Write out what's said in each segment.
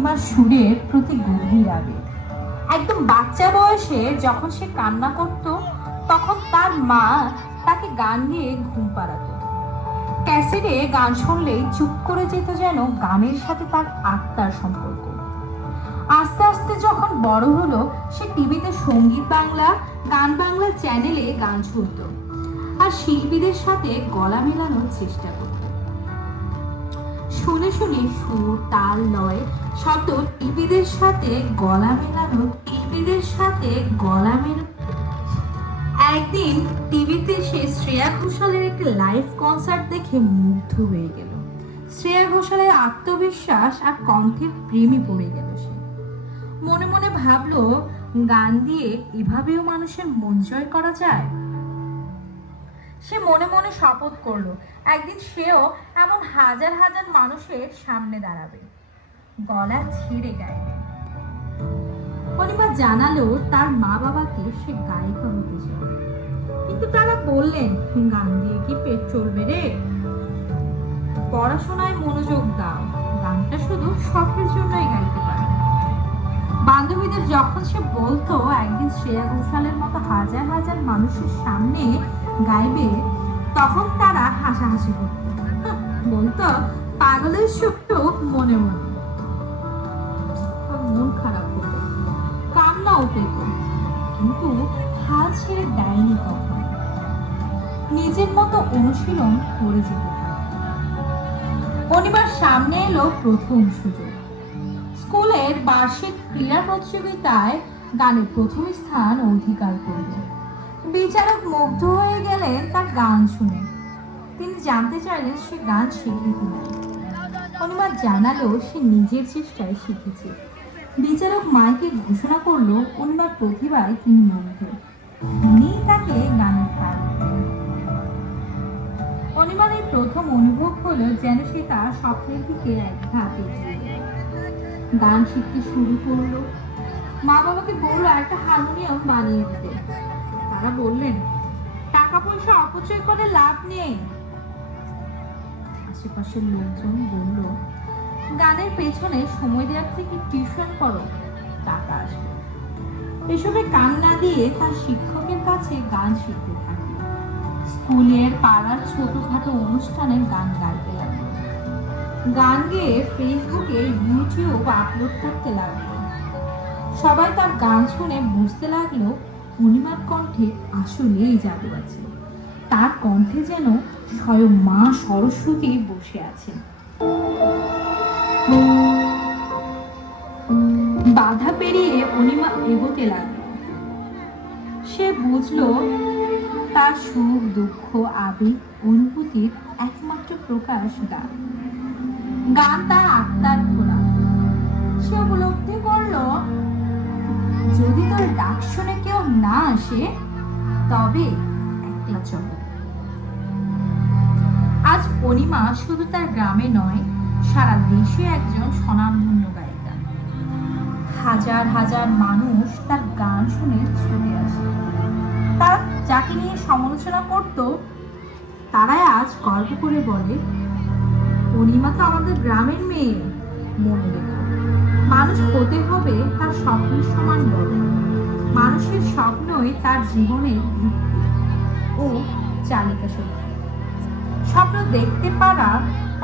আমার সুরের প্রতি গভীর আবেগ। একদম বাচ্চা বয়সে যখন সে কান্না করত, তখন তার মা তাকে গান গেয়ে ঘুম পাড়াতো। ক্যাসেটে গান শুনলেই চুপ করে যেত, যেন গানের সাথে তার আত্মার সম্পর্ক। আস্তে আস্তে যখন বড় হলো, সে টিভিতে সঙ্গীত বাংলা, গান বাংলা চ্যানেলে গান শুনতো আর শিল্পীদের সাথে গলা মেলানোর চেষ্টা করত। শুনে শুনে সুর, তাল, লয়, শব্দ শিল্পীদের সাথে গলা মেলানো। একদিন টিভিতে সে শ্রেয়া ঘোষালের একটা লাইভ কনসার্ট দেখে মুগ্ধ হয়ে গেল। শ্রেয়া ঘোষালের আত্মবিশ্বাস আর কণ্ঠের প্রেমে পড়ে গেল সে। মনে মনে ভাবলো, গান দিয়ে এভাবেও মানুষের মন জয় করা যায়। সে মনে মনে শপথ করলো, একদিন সেও এমন হাজার হাজার মানুষের সামনে দাঁড়াবে, গলা ছেড়ে গাইবে। অনিমা জানালো তার মা বাবাকে সে গায়িকা হতে চায়, কিন্তু তারা বললেন, গান দিয়ে কি পেট চলবে রে, পড়াশোনায় মনোযোগ দাও, গানটা শুধু শখের জন্যই গাইতে পারে। বান্ধবীদের যখন সে বলতো একদিন শ্রেয়া ঘোষালের মতো হাজার হাজার মানুষের সামনে গাইবে, তখন তারা হাসাহাসি করত, বলতো পাগলের সুখ মনে মনে। মন খারাপ হতো, কান্নাও পেত, কিন্তু হাল ছেড়ে দেয়নি কখনো। নিজের মতো অনুশীলন করে যেতে থাকে। অনিবার সামনে এলো প্রথম সুযোগ। স্কুলের বার্ষিক ক্রীড়া প্রতিযোগিতায় গানে প্রথম স্থান অধিকার করল। বিচারক মুগ্ধ হয়ে গেলেন তার গান শুনে। তিনি জানতে চাইলেন সে গান শিখে কিনা। অনিমা জানালো সে নিজের চেষ্টায় শিখেছে। বিচারক মাইকে ঘোষণা করলো অনিমার প্রতিভায় তিনি মুগ্ধ, তিনি তাকে গানের তাল দিলেন। অনিমার এই প্রথম অনুভব হলো যেন সে তার স্বপ্নের দিকে এক ধাপ এগিয়ে গেল। গান শিখতে শুরু করলো। মা বাবাকে বললো একটা হারমোনিয়াম বানিয়ে দিতে। তারা বললেন, টাকা পয়সা অপচয় করে লাভ নেই। আশেপাশের লোকজন বলল, গানের পেছনে সময় দেওয়ার থেকে টিউশন করো, টাকা আসবে। এসবে কান না দিয়ে তার শিক্ষকের কাছে গান শিখতে থাকে। স্কুলের, পাড়ার ছোটখাটো অনুষ্ঠানে গান গাইতে লাগলো। গান গেয়ে ফেসবুকে, ইউটিউব আপলোড করতে লাগলো। সবাই তার গান শুনে বুঝতে লাগলো অনিমার কণ্ঠে আসলেই জাদু আছে। তার কণ্ঠে যেন স্বয়ং মা সরস্বতী বসে আছেন। বাধা পেরিয়ে অনিমা এগোতে লাগলো। সে বুঝলো তার সুখ, দুঃখ, আবেগ, অনুভূতির একমাত্র প্রকাশ গান। গান তার আত্মার খোলা। সে উপলব্ধি করলো, যদি তোর ডাক শুনে কেউ না আসে, তবে একলা চলো। আজ অনিমা শুধু তার গ্রামে নয়, সারা দেশে একজন স্বনামধন্য গায়িকা। হাজার হাজার মানুষ তার গান শুনে ছুটে আসে। তারা যাকে নিয়ে সমালোচনা করত, তারাই আজ গর্ব করে বলে, অনিমা তো আমাদের গ্রামের মেয়ে। মনে রেখো, মানুষ হতে হবে তার স্বপ্নের সমান বড়। মানুষের স্বপ্নই তার জীবনের ভিত্তি ও চালিকা শক্তি। স্বপ্ন দেখতে পারা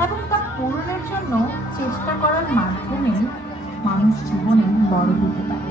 এবং তা পূরণের জন্য চেষ্টা করার মাধ্যমে মানুষ জীবনে বড় হতে পারে।